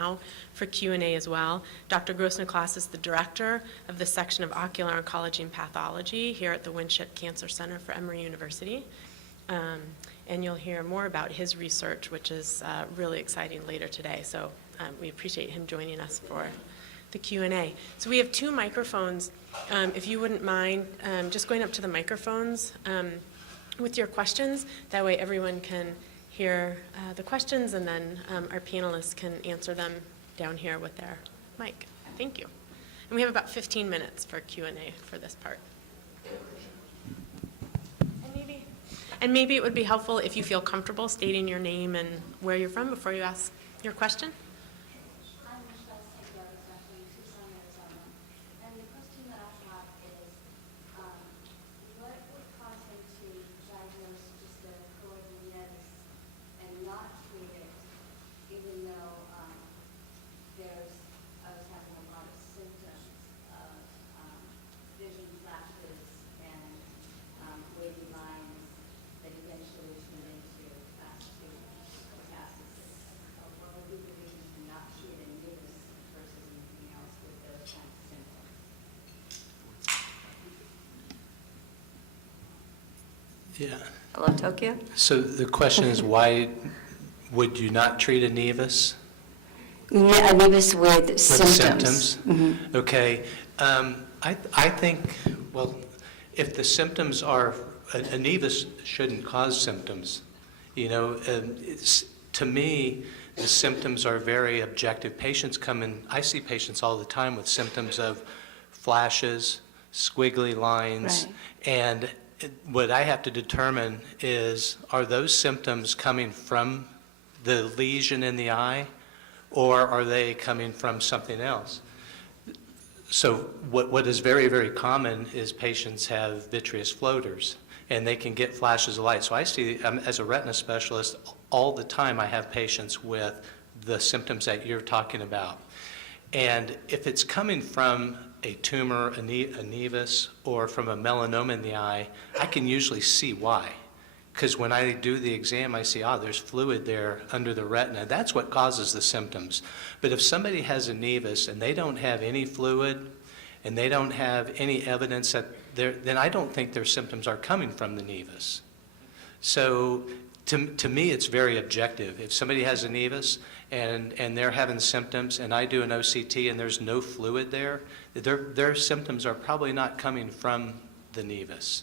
now for Q&A as well. Dr. Grossniklaus is the director of the section of ocular oncology and pathology here at the Winship Cancer Center for Emory University. And you'll hear more about his research, which is really exciting later today. So we appreciate him joining us for the Q&A. So we have 2 microphones. If you wouldn't mind just going up to the microphones with your questions. That way everyone can hear the questions, and then our panelists can answer them down here with their mic. Thank you. And we have about 15 minutes for Q&A for this part. And maybe it would be helpful if you feel comfortable stating your name and where you're from before you ask your question. Yeah. Hello, Tokyo. So the question is, why would you not treat a nevus? Yeah, a nevus with symptoms. Mm-hmm. Okay. I think, well, if the symptoms are, a nevus shouldn't cause symptoms. You know, to me, the symptoms are very objective. Patients come in, I see patients all the time with symptoms of flashes, squiggly lines, right. And what I have to determine is, are those symptoms coming from the lesion in the eye, or are they coming from something else? So what is very, very common is patients have vitreous floaters, and they can get flashes of light. So I see, as a retina specialist, all the time I have patients with the symptoms that you're talking about. And if it's coming from a tumor, a nevus, or from a melanoma in the eye, I can usually see why. Because when I do the exam, I see, there's fluid there under the retina. That's what causes the symptoms. But if somebody has a nevus and they don't have any fluid, and they don't have any evidence that then I don't think their symptoms are coming from the nevus. So to me, it's very objective. If somebody has a nevus and they're having symptoms, and I do an OCT and there's no fluid there, their symptoms are probably not coming from the nevus.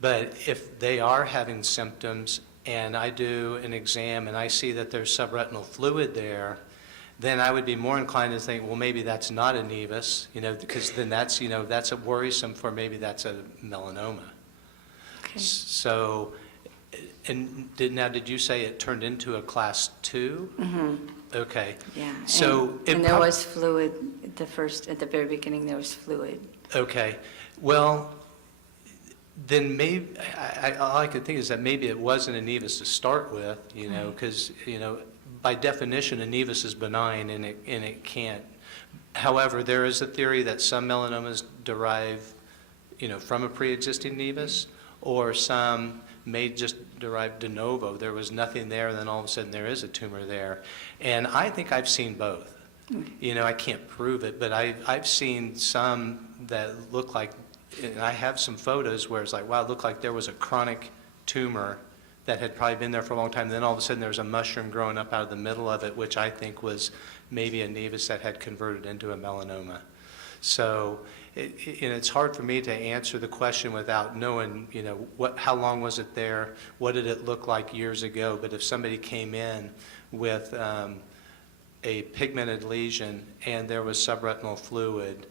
But if they are having symptoms and I do an exam and I see that there's subretinal fluid there, then I would be more inclined to think, well, maybe that's not a nevus, because then that's, that's a worrisome for maybe that's a melanoma. Okay. So, and did you say it turned into a class 2? Mm-hmm. Okay. Yeah. So and there was fluid at the very beginning. There was fluid. Okay. Well, then maybe all I could think is that maybe it wasn't a nevus to start with, because by definition a nevus is benign and it can't. However, there is a theory that some melanomas derive, from a pre-existing nevus, or some may just derive de novo. There was nothing there, and then all of a sudden there is a tumor there. And I think I've seen both. I can't prove it, but I've seen some that look like, and I have some photos where it's like, wow, it looked like there was a chronic tumor that had probably been there for a long time. And then all of a sudden there was a mushroom growing up out of the middle of it, which I think was maybe a nevus that had converted into a melanoma. So it's hard for me to answer the question without knowing, how long was it there, what did it look like years ago. But if somebody came in with a pigmented lesion and there was subretinal fluid,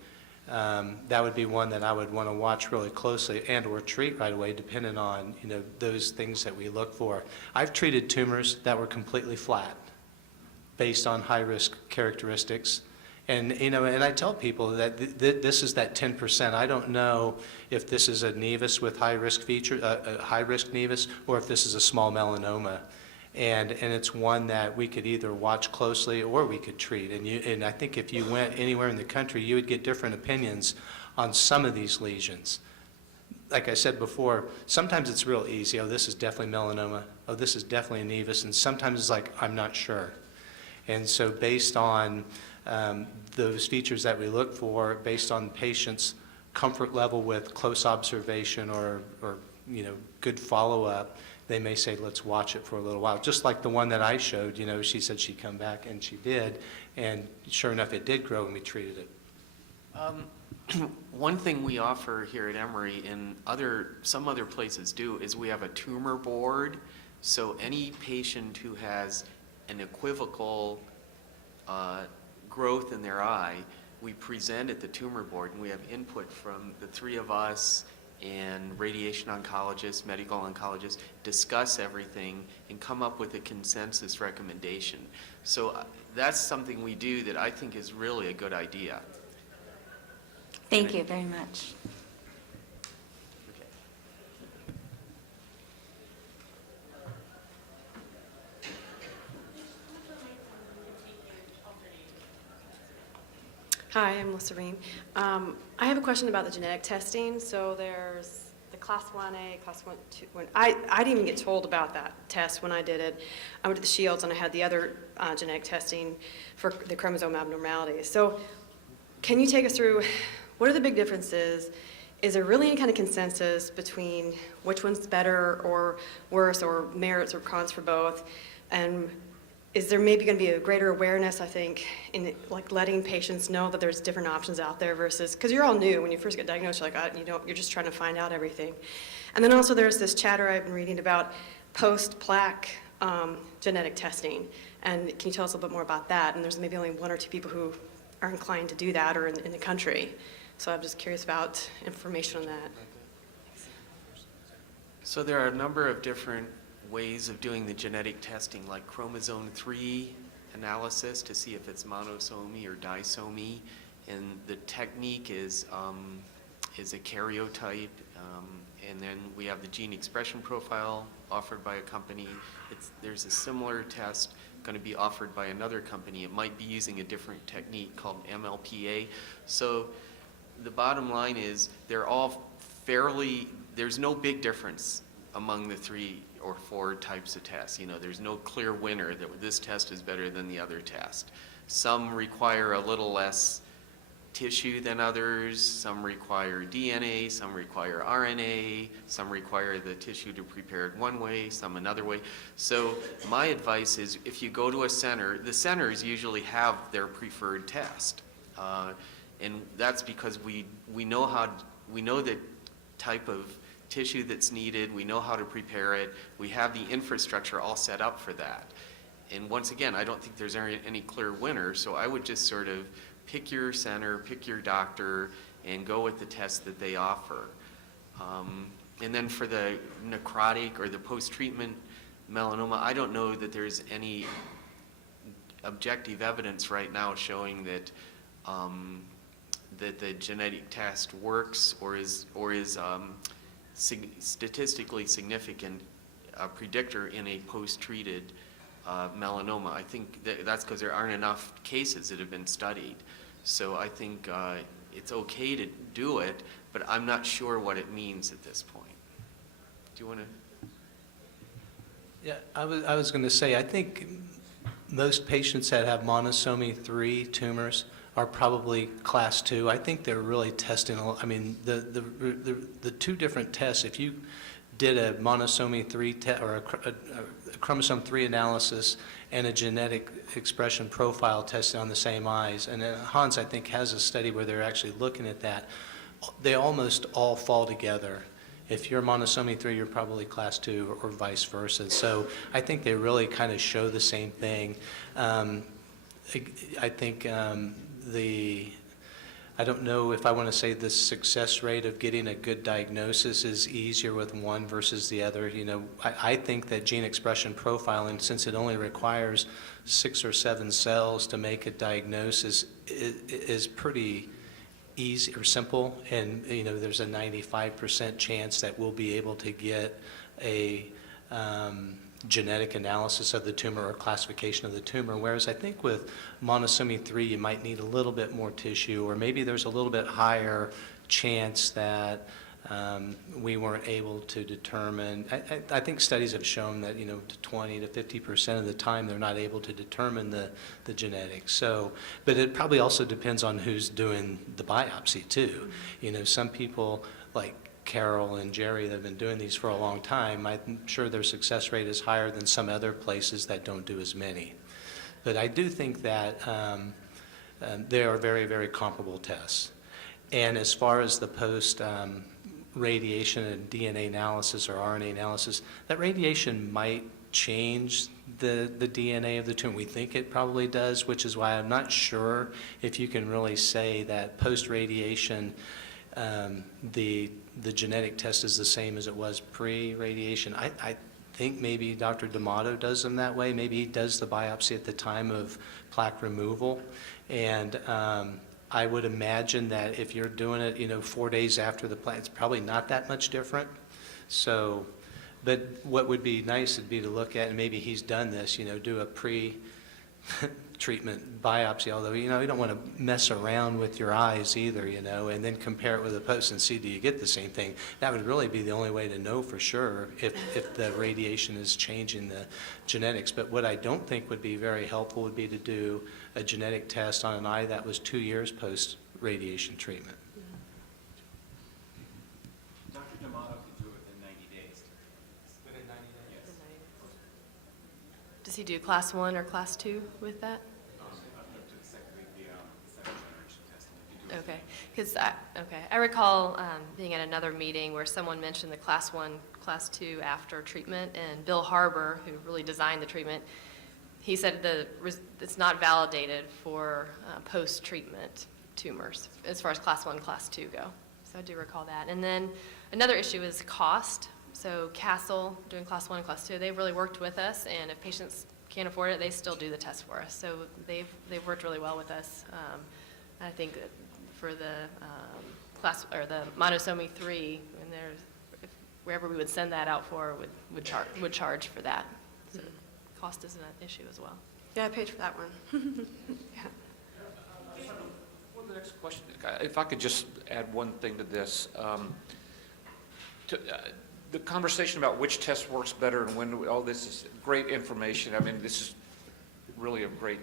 that would be one that I would want to watch really closely and or treat right away, depending on those things that we look for. I've treated tumors that were completely flat based on high-risk characteristics. And and I tell people that this is that 10%. I don't know if this is a nevus with high-risk features, a high-risk nevus, or if this is a small melanoma. And it's one that we could either watch closely or we could treat. And I think if you went anywhere in the country, you would get different opinions on some of these lesions. Like I said before, sometimes it's real easy. Oh, this is definitely melanoma. Oh, this is definitely a nevus. And sometimes it's like, I'm not sure. And so based on those features that we look for, based on patients' comfort level with close observation or good follow-up, they may say, let's watch it for a little while. Just like the one that I showed, she said she'd come back, and she did. And sure enough, it did grow, and we treated it. One thing we offer here at Emory, and some other places do, is we have a tumor board. So any patient who has an equivocal growth in their eye, we present at the tumor board, and we have input from the three of us and radiation oncologists, medical oncologists, discuss everything and come up with a consensus recommendation. So that's something we do that I think is really a good idea. Thank you very much. Okay. Hi, I'm Melissa Ream. I have a question about the genetic testing. So there's the class 1A, class 1, 2. I didn't even get told about that test when I did it. I went to the Shields and I had the other genetic testing for the chromosome abnormalities. So can you take us through what are the big differences? Is there really any kind of consensus between which one's better or worse, or merits or cons for both? And is there maybe going to be a greater awareness, I think, in like letting patients know that there's different options out there versus, because you're all new when you first get diagnosed, you're like, you're just trying to find out everything. And then also there's this chatter I've been reading about post-plaque genetic testing. And can you tell us a little bit more about that? And there's maybe only one or two people who are inclined to do that or in the country. So I'm just curious about information on that. So there are a number of different ways of doing the genetic testing, like chromosome 3 analysis to see if it's monosomy or disomy, and the technique is a karyotype, and then we have the gene expression profile offered by a company. There's a similar test going to be offered by another company. It might be using a different technique called MLPA. So the bottom line is they're all there's no big difference among the 3 or 4 types of tests. There's no clear winner that this test is better than the other test. Some require a little less tissue than others, some require DNA, some require RNA, some require the tissue to be prepared one way, some another way. So my advice is if you go to a center, the centers usually have their preferred test. And that's because we know the type of tissue that's needed, we know how to prepare it, we have the infrastructure all set up for that. And once again, I don't think there's any clear winner, so I would just sort of pick your center, pick your doctor, and go with the test that they offer. And then for the necrotic or the post-treatment melanoma, I don't know that there's any objective evidence right now showing that that the genetic test works or is statistically significant predictor in a post-treated melanoma. I think that's because there aren't enough cases that have been studied. So I think it's okay to do it, but I'm not sure what it means at this point. Do you want to? Yeah, I was going to say, I think most patients that have monosomy 3 tumors are probably class 2. I think they're really testing, the 2 different tests, if you did a monosomy 3 or a chromosome 3 analysis and a genetic expression profile tested on the same eyes, and Hans, I think, has a study where they're actually looking at that, they almost all fall together. If you're monosomy 3, you're probably class 2 or vice versa. So I think they really kind of show the same thing. I think I don't know if I want to say the success rate of getting a good diagnosis is easier with one versus the other. I think that gene expression profiling, since it only requires 6 or 7 cells to make a diagnosis, is pretty easy or simple, and there's a 95% chance that we'll be able to get a genetic analysis of the tumor or classification of the tumor, whereas I think with monosomy 3 you might need a little bit more tissue, or maybe there's a little bit higher chance that we weren't able to determine, I think studies have shown that, to 20 to 50% of the time, they're not able to determine the genetics. So, but it probably also depends on who's doing the biopsy too. Some people like Carol and Jerry that have been doing these for a long time, I'm sure their success rate is higher than some other places that don't do as many. But I do think that they are very, very comparable tests. And as far as the post radiation and DNA analysis or RNA analysis, that radiation might change the DNA of the tumor. We think it probably does, which is why I'm not sure if you can really say that post-radiation the genetic test is the same as it was pre-radiation. I think maybe Dr. D'Amato does them that way. Maybe he does the biopsy at the time of plaque removal. And I would imagine that if you're doing it, 4 days after the plaque, it's probably not that much different. So, but what would be nice would be to look at, and maybe he's done this, do a pre-treatment biopsy, although, you don't want to mess around with your eyes either, and then compare it with a post and see, do you get the same thing? That would really be the only way to know for sure if the radiation is changing the genetics. But what I don't think would be very helpful would be to do a genetic test on an eye that was 2 years post-radiation treatment. Dr. D'Amato can do it within 90 days. Within 90 days? Yes. Does he do class 1 or class 2 with that? I've looked at the second generation testing. You do it. Okay, because I recall being at another meeting where someone mentioned the class 1, class 2 after treatment, and Bill Harbour, who really designed the treatment, he said it's not validated for post-treatment tumors as far as class 1, class 2 go. So I do recall that. And then another issue is cost. So Castle, doing class 1 and class 2, they've really worked with us, and if patients can't afford it, they still do the test for us. So they've worked really well with us. I think that for the class or the monosomy 3, and wherever we would send that out for would charge for that. So cost isn't an issue as well. Yeah, I paid for that one. Yeah. Well, the next question, if I could just add one thing to this. The conversation about which test works better and when, all this is great information. I mean, this is really of great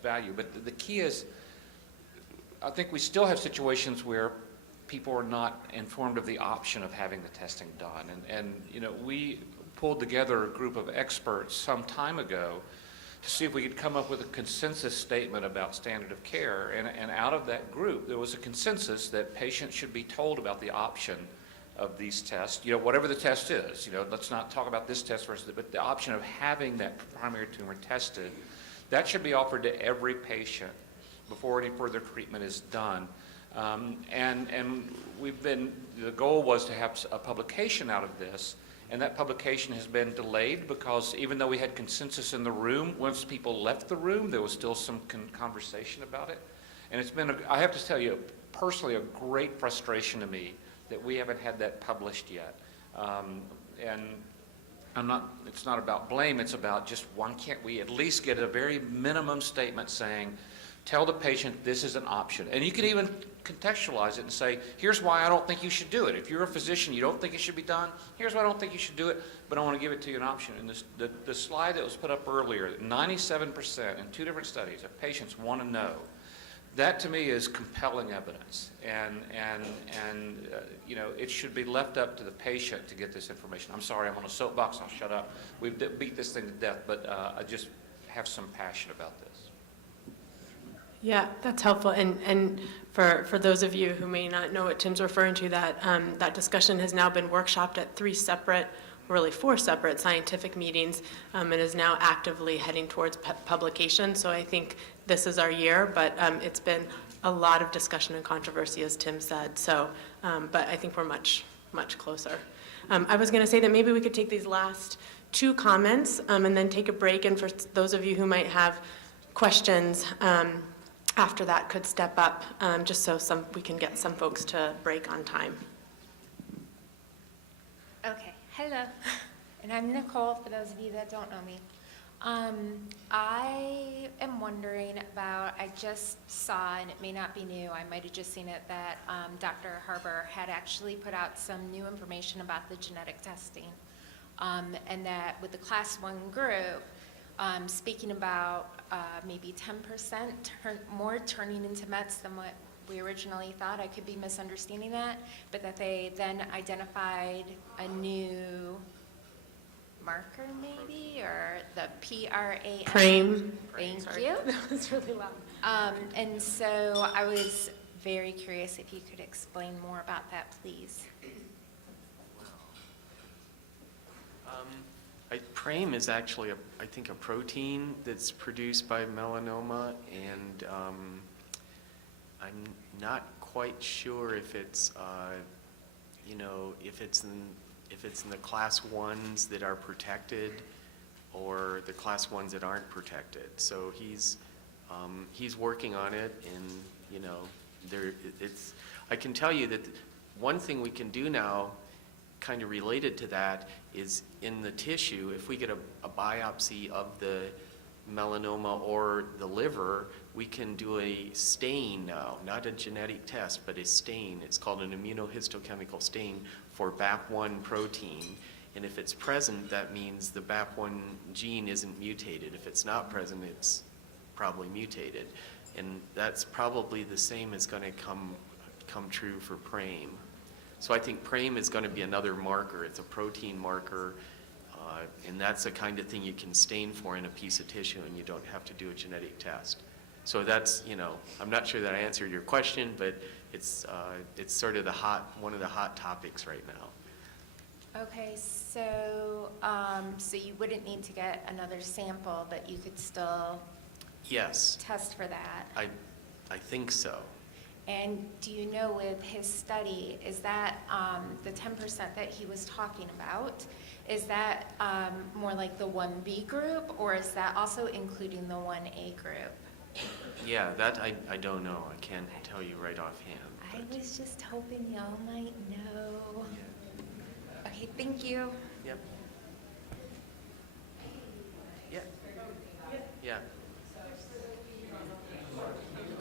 value. But the key is, I think we still have situations where people are not informed of the option of having the testing done. And we pulled together a group of experts some time ago to see if we could come up with a consensus statement about standard of care. And out of that group, there was a consensus that patients should be told about the option of these tests, whatever the test is. Let's not talk about this test versus, but the option of having that primary tumor tested, that should be offered to every patient before any further treatment is done. And the goal was to have a publication out of this, and that publication has been delayed because even though we had consensus in the room, once people left the room, there was still some conversation about it. And it's been, I have to tell you, personally, a great frustration to me that we haven't had that published yet. And it's not about blame, it's about just why can't we at least get a very minimum statement saying, tell the patient this is an option. And you can even contextualize it and say, here's why I don't think you should do it. If you're a physician, you don't think it should be done, here's why I don't think you should do it, but I want to give it to you an option. And the slide that was put up earlier, 97% in 2 different studies of patients want to know. That to me is compelling evidence, and it should be left up to the patient to get this information. I'm sorry, I'm on a soapbox, I'll shut up. We've beat this thing to death, but I just have some passion about this. Yeah, that's helpful. And for those of you who may not know what Tim's referring to, that discussion has now been workshopped at 4 separate scientific meetings, and is now actively heading towards publication. So I think this is our year, but it's been a lot of discussion and controversy, as Tim said. So, but I think we're much, much closer. I was going to say that maybe we could take these last 2 comments and then take a break. And for those of you who might have questions after that, could step up just so we can get some folks to break on time. Okay, hello, and I'm Nicole, for those of you that don't know me. I am wondering about, I just saw, and it may not be new, I might have just seen it, that Dr. Harbour had actually put out some new information about the genetic testing. And that with the class 1 group, speaking about maybe 10% more turning into Mets than what we originally thought. I could be misunderstanding that, but that they then identified a new marker maybe, or the PRAM. PRAM. Thank Sorry. you. That was really loud. And so I was very curious if you could explain more about that, please. PRAME is actually, I think, a protein that's produced by melanoma, and I'm not quite sure if it's, if it's in the class 1s that are protected or the class 1s that aren't protected. So he's working on it, and I can tell you that one thing we can do now, kind of related to that, is in the tissue, if we get a biopsy of the melanoma or the liver, we can do a stain now, not a genetic test, but a stain. It's called an immunohistochemical stain for BAP1 protein. And if it's present, that means the BAP1 gene isn't mutated. If it's not present, it's probably mutated. And that's probably the same as going to come true for PRAME. So I think PRAME is going to be another marker. It's a protein marker, and that's the kind of thing you can stain for in a piece of tissue, and you don't have to do a genetic test. So that's, I'm not sure that I answered your question, but it's sort of one of the hot topics right now. Okay, so so you wouldn't need to get another sample, but you could still Yes, test for that. I think so. And do you know with his study, is that the 10% that he was talking about, is that more like the 1B group, or is that also including the 1A group? Yeah, that I don't know. I can't tell you right offhand. I was just hoping y'all might know. Okay, thank you. Yep. Yeah. Yeah.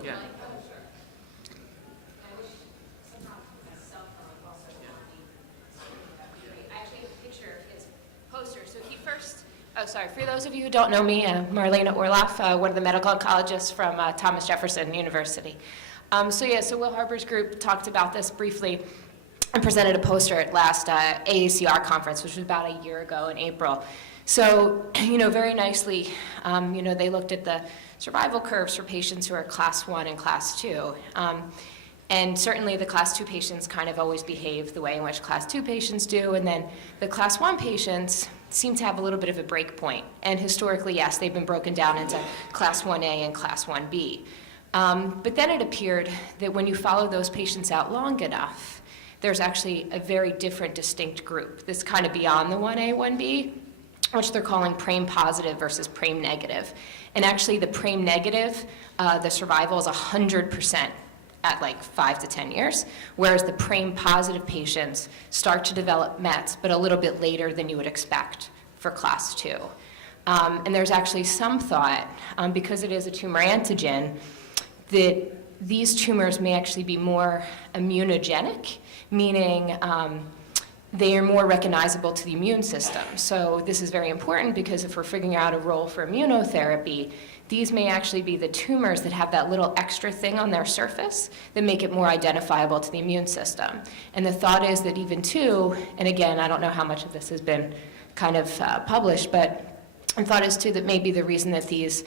Yeah. I actually have a picture of his poster. So he first, for those of you who don't know me, Marlena Orloff, one of the medical oncologists from Thomas Jefferson University. So Will Harbour's group talked about this briefly and presented a poster at last AACR conference, which was about a year ago in April. So, very nicely, they looked at the survival curves for patients who are class 1 and class 2. And certainly the class 2 patients kind of always behave the way in which class 2 patients do, and then the class 1 patients seem to have a little bit of a break point. And historically, yes, they've been broken down into class 1A and class 1B. But then it appeared that when you follow those patients out long enough, there's actually a very different, distinct group. This kind of beyond the 1A, 1B, which they're calling PRAME positive versus PRAME negative. And actually the PRAME negative, the survival is 100% at like 5 to 10 years, whereas the PRAME positive patients start to develop METs, but a little bit later than you would expect for class 2. And there's actually some thought, because it is a tumor antigen, that these tumors may actually be more immunogenic, meaning they are more recognizable to the immune system. So this is very important because if we're figuring out a role for immunotherapy, these may actually be the tumors that have that little extra thing on their surface that make it more identifiable to the immune system. And the thought is that even too, and again, I don't know how much of this has been kind of published, but the thought is too that maybe the reason that these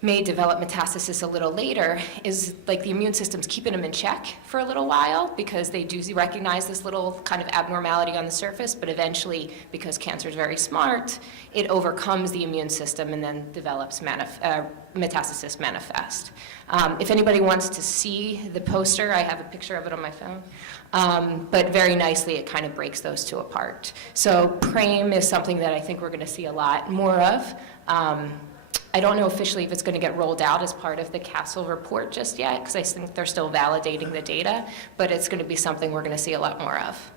may develop metastasis a little later is like the immune system's keeping them in check for a little while because they do recognize this little kind of abnormality on the surface, but eventually, because cancer is very smart, it overcomes the immune system and then develops metastasis manifest. If anybody wants to see the poster, I have a picture of it on my phone, but very nicely it kind of breaks those two apart. So PRAME is something that I think we're going to see a lot more of. I don't know officially if it's going to get rolled out as part of the Castle report just yet, because I think they're still validating the data, but it's going to be something we're going to see a lot more of.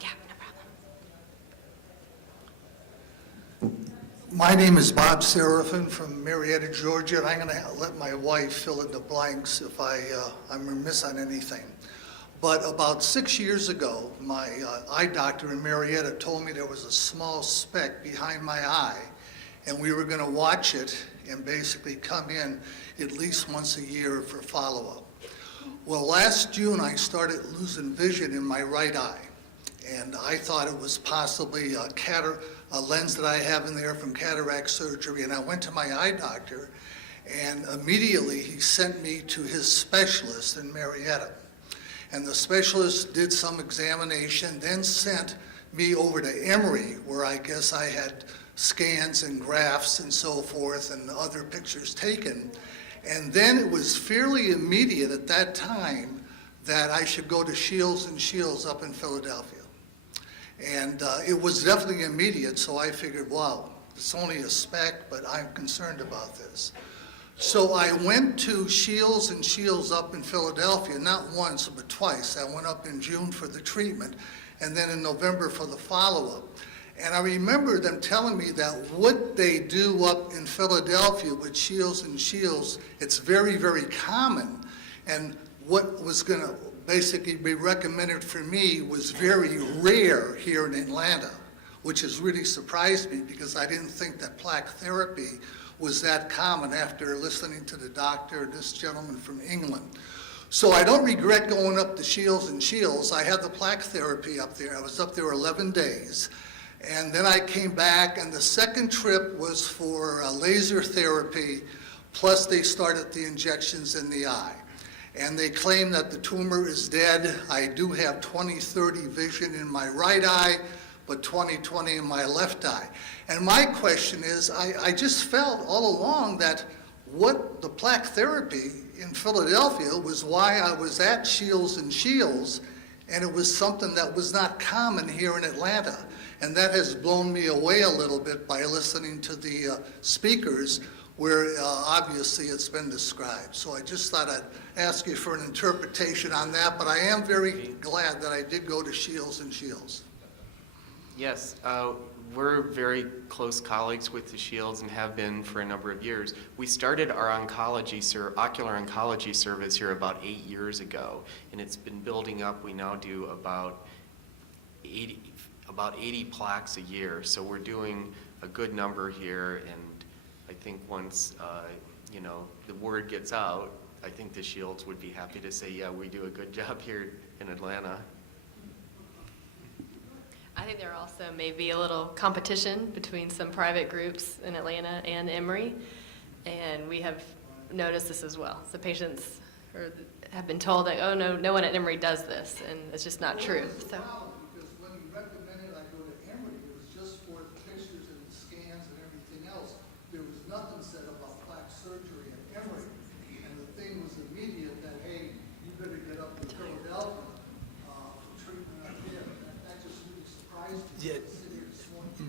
Yeah, no problem. My name is Bob Seraphin from Marietta, Georgia, and I'm going to let my wife fill in the blanks if I'm remiss on anything. But about 6 years ago, my eye doctor in Marietta told me there was a small speck behind my eye, and we were going to watch it and basically come in at least once a year for follow-up. Well, last June, I started losing vision in my right eye, and I thought it was possibly a lens that I have in there from cataract surgery, and I went to my eye doctor, and immediately he sent me to his specialist in Marietta. And the specialist did some examination, then sent me over to Emory, where I guess I had scans and graphs and so forth and other pictures taken. And then it was fairly immediate at that time that I should go to Shields & Shields up in Philadelphia. And it was definitely immediate, so I figured, wow, it's only a speck, but I'm concerned about this. So I went to Shields & Shields up in Philadelphia, not once, but twice. I went up in June for the treatment, and then in November for the follow-up. And I remember them telling me that what they do up in Philadelphia with Shields & Shields, it's very, very common. And what was going to basically be recommended for me was very rare here in Atlanta, which has really surprised me because I didn't think that plaque therapy was that common after listening to the doctor, this gentleman from England. So I don't regret going up to Shields & Shields. I had the plaque therapy up there. I was up there 11 days. And then I came back, and the second trip was for laser therapy, plus they started the injections in the eye. And they claim that the tumor is dead. I do have 20/30 vision in my right eye, but 20/20 in my left eye. And my question is, I just felt all along that what the plaque therapy in Philadelphia was why I was at Shields & Shields, and it was something that was not common here in Atlanta. And that has blown me away a little bit by listening to the speakers, where obviously it's been described. So I just thought I'd ask you for an interpretation on that, but I am very glad that I did go to Shields & Shields. Yes, we're very close colleagues with the Shields and have been for a number of years. We started our ocular oncology service here about 8 years ago, and it's been building up. We now do about 80 plaques a year, so we're doing a good number here, and I think once the word gets out, I think the Shields would be happy to say, yeah, we do a good job here in Atlanta. I think there also may be a little competition between some private groups in Atlanta and Emory, and we have noticed this as well. So patients have been told that, oh, no one at Emory does this, and it's just not true. So. Because when he recommended I go to Emory, it was just for the pictures and the scans and everything else. There was nothing said about plaque surgery at Emory, and the thing was immediate that, hey, you better get up to Philadelphia for treatment up there. That just really surprised me. Yeah.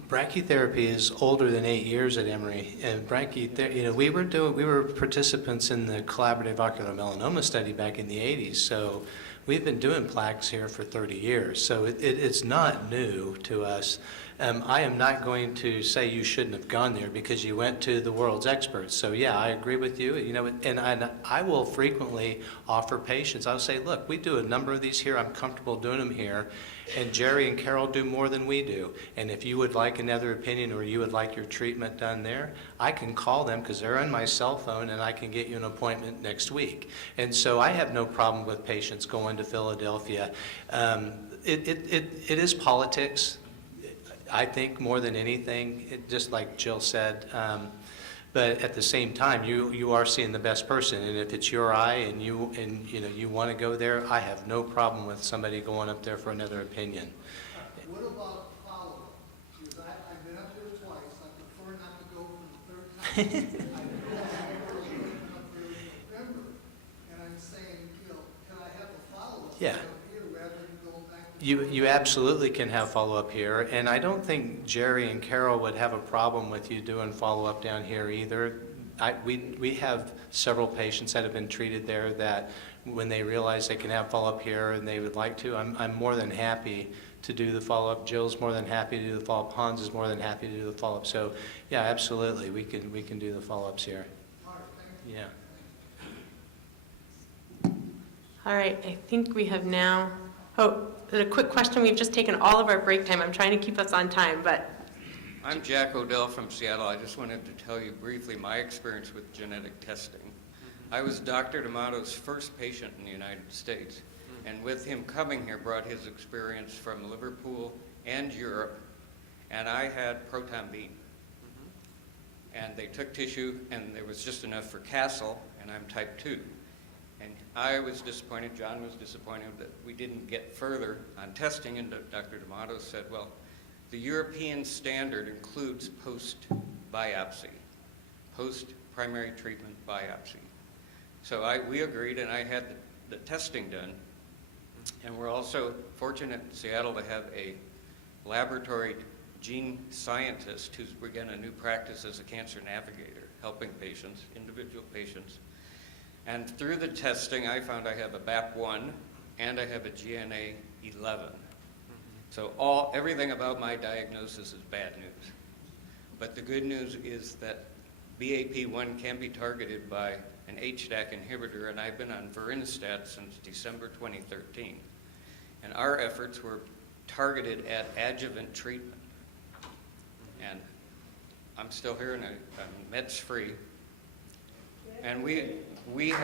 Brachytherapy is older than 8 years at Emory, and we were participants in the collaborative ocular melanoma study back in the 80s. So we've been doing plaques here for 30 years. So it's not new to us. I am not going to say you shouldn't have gone there because you went to the world's experts. So yeah, I agree with you. And I will frequently offer patients. I'll say, look, we do a number of these here. I'm comfortable doing them here. And Jerry and Carol do more than we do. And if you would like another opinion or you would like your treatment done there, I can call them because they're on my cell phone and I can get you an appointment next week. And so I have no problem with patients going to Philadelphia. It is politics, I think, more than anything, just like Jill said. But at the same time, you are seeing the best person, and if it's your eye and you want to go there, I have no problem with somebody going up there for another opinion. What about follow-up? Because I've been up there twice. I prefer not to go for the third time. I know I'm up there in November, and I'm saying, can I have a follow-up? Yeah. Here rather than You absolutely can have follow-up here, and I don't think Jerry and Carol would have a problem with you doing follow-up down here either. We have several patients that have been treated there that when they realize they can have follow-up here and they would like to, I'm more than happy to do the follow-up. Jill's more than happy to do the follow-up. Hans is more than happy to do the follow-up. So, yeah, absolutely, we can do the follow-ups here. Yeah. All right, I think we have now, a quick question. We've just taken all of our break time. I'm trying to keep us on time, but I'm Jack Odell from Seattle. I just wanted to tell you briefly my experience with genetic testing. I was Dr. D'Amato's first patient in the United States, and with him coming here brought his experience from Liverpool and Europe, and I had proton beam. And they took tissue, and there was just enough for Castle, and I'm type 2. And I was disappointed, John was disappointed that we didn't get further on testing, and Dr. D'Amato said, well, the European standard includes post-biopsy, post-primary treatment biopsy. So we agreed, and I had the testing done. And we're also fortunate in Seattle to have a laboratory gene scientist who's begun a new practice as a cancer navigator, helping patients, individual patients. And through the testing, I found I have a BAP1 and I have a GNA 11. So everything about my diagnosis is bad news. But the good news is that BAP1 can be targeted by an HDAC inhibitor, and I've been on Verinostat since December 2013. And our efforts were targeted at adjuvant treatment. And I'm still here, and I'm meds free. And we were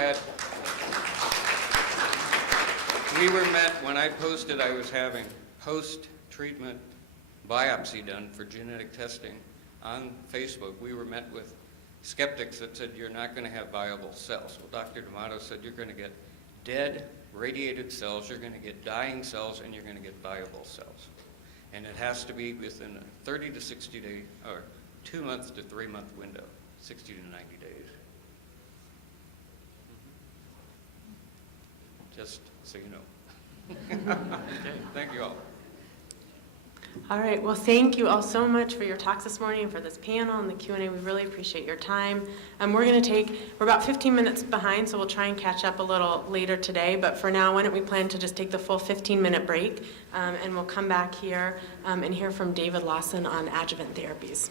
met, when I posted I was having post-treatment biopsy done for genetic testing on Facebook, we were met with skeptics that said, you're not going to have viable cells. Well, Dr. D'Amato said, you're going to get dead, radiated cells, you're going to get dying cells, and you're going to get viable cells. And it has to be within a 30 to 60 day, or 2 month to 3 month window, 60 to 90 days. Just so you know. Thank you all. all right. Well, thank you all so much for your talks this morning and for this panel and the Q&A. We really appreciate your time. We're about 15 minutes behind, so we'll try and catch up a little later today. But for now, why don't we plan to just take the full 15-minute break, and we'll come back here and hear from David Lawson on adjuvant therapies.